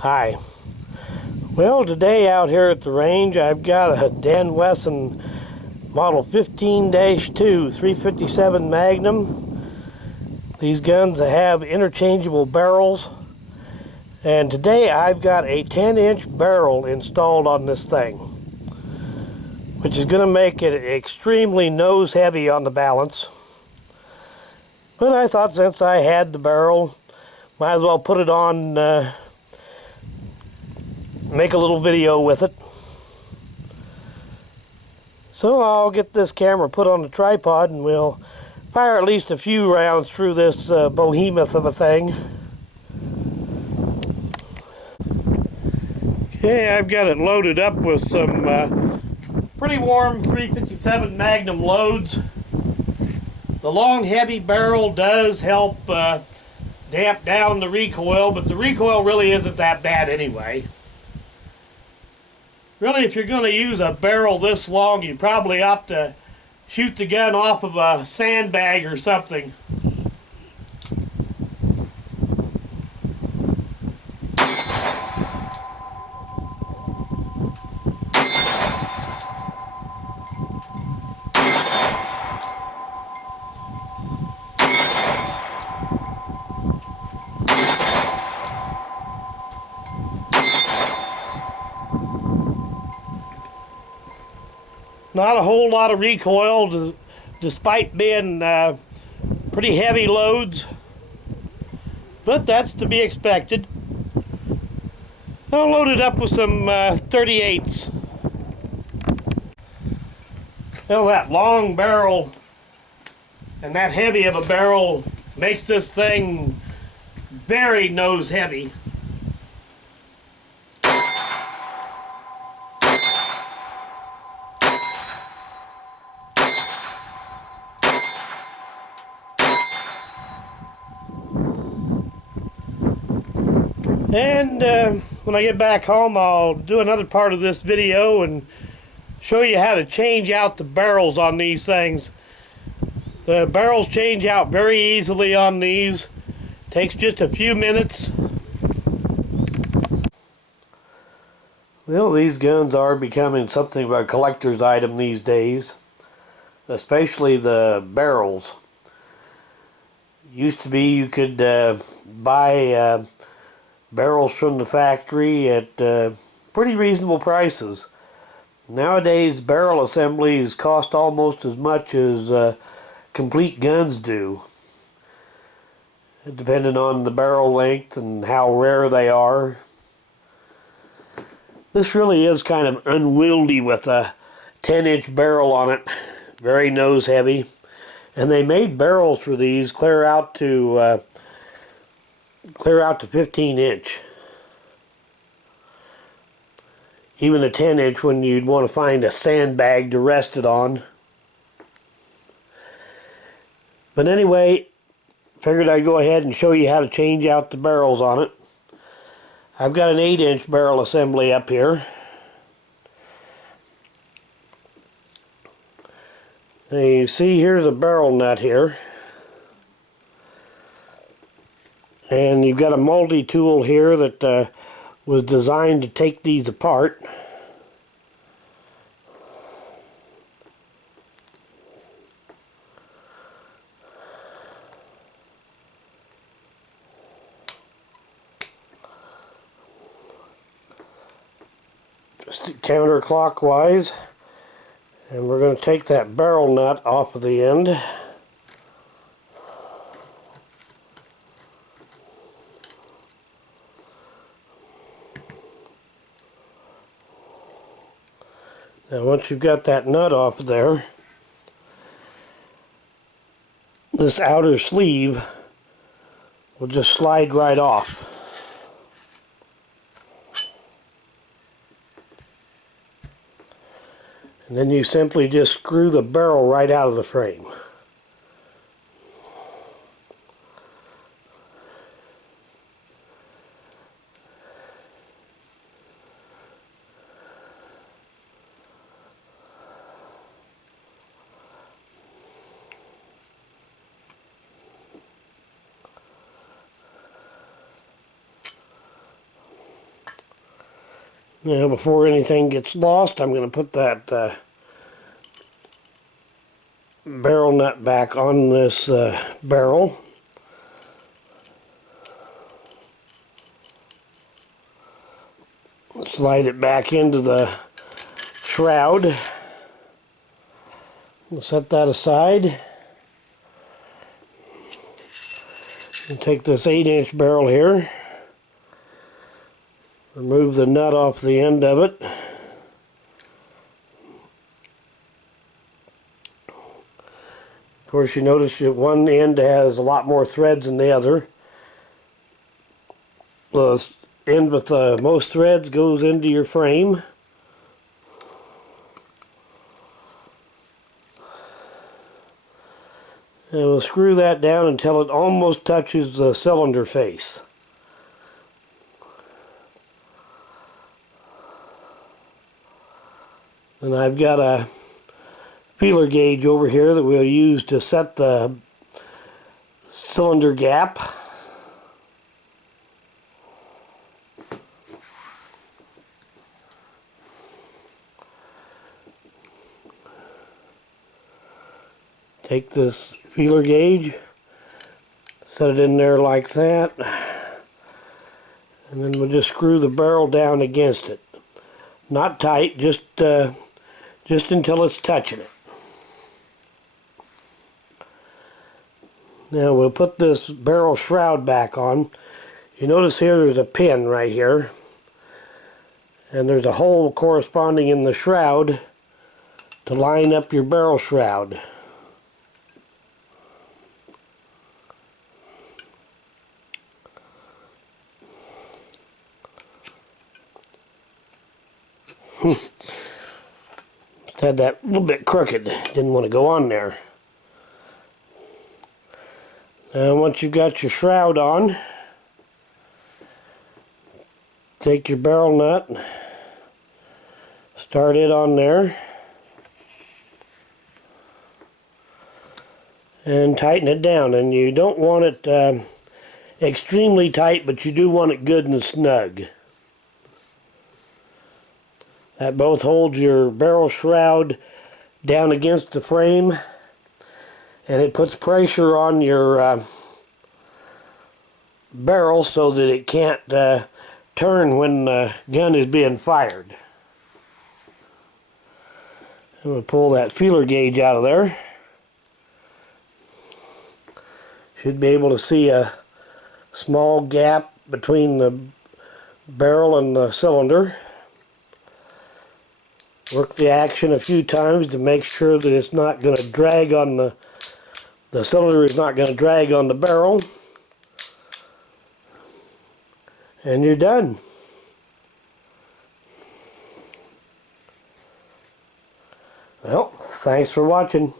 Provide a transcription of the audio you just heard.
Hi. Well, today out here at the range, I've got a Wesson model 15-2 357 Magnum. These guns have interchangeable barrels. And today I've got a 10-inch barrel installed on this thing, which is going to make it extremely nose heavy on the balance. But I thought since I had the barrel, might as well put it on, make a little video with it. So I'll get this camera put on the tripod and we'll fire at least a few rounds through this behemoth of a thing. Okay, I've got it loaded up with some pretty warm 357 Magnum loads. The long heavy barrel does help damp down the recoil, but the recoil really isn't that bad anyway. Really, if you're going to use a barrel this long, you probably ought to shoot the gun off of a sandbag or something. Not a whole lot of recoil, despite being pretty heavy loads, but that's to be expected. I'll load it up with some 38s. Well, that long barrel and that heavy of a barrel makes this thing very nose heavy. And when I get back home, I'll do another part of this video and show you how to change out the barrels on these things. The barrels change out very easily on these. Takes just a few minutes. Well, these guns are becoming something of a collector's item these days, especially the barrels. Used to be you could buy barrels from the factory at pretty reasonable prices. Nowadays, barrel assemblies cost almost as much as complete guns do, depending on the barrel length and how rare they are. This really is kind of unwieldy with a 10-inch barrel on it, very nose heavy. And they made barrels for these clear out to 15-inch. Even a 10-inch when you'd want to find a sandbag to rest it on. But anyway, figured I'd go ahead and show you how to change out the barrels on it. I've got an 8-inch barrel assembly up here. Now you see here's a barrel nut here. And you've got a multi-tool here that was designed to take these apart. Just counterclockwise. And we're going to take that barrel nut off of the end. Now once you've got that nut off of there, this outer sleeve will just slide right off. And then you simply just screw the barrel right out of the frame. Now before anything gets lost, I'm going to put that barrel nut back on this barrel. Slide it back into the shroud. We'll set that aside. And take this 8-inch barrel here. Remove the nut off the end of it. Of course, you notice that one end has a lot more threads than the other. The end with the most threads goes into your frame. And we'll screw that down until it almost touches the cylinder face. And I've got a feeler gauge over here that we'll use to set the cylinder gap. Take this feeler gauge, set it in there like that, and then we'll just screw the barrel down against it. Not tight, just until it's touching it. Now we'll put this barrel shroud back on. You notice here there's a pin right here, and there's a hole corresponding in the shroud to line up your barrel shroud. Had that a little bit crooked, didn't want to go on there. Now once you've got your shroud on, take your barrel nut, start it on there, and tighten it down. And you don't want it extremely tight, but you do want it good and snug. That both holds your barrel shroud down against the frame, and it puts pressure on your barrel so that it can't turn when the gun is being fired. I'm going to pull that feeler gauge out of there. Should be able to see a small gap between the barrel and the cylinder. Work the action a few times to make sure that it's not going to drag on the cylinder is not going to drag on the barrel. And you're done. Well, thanks for watching.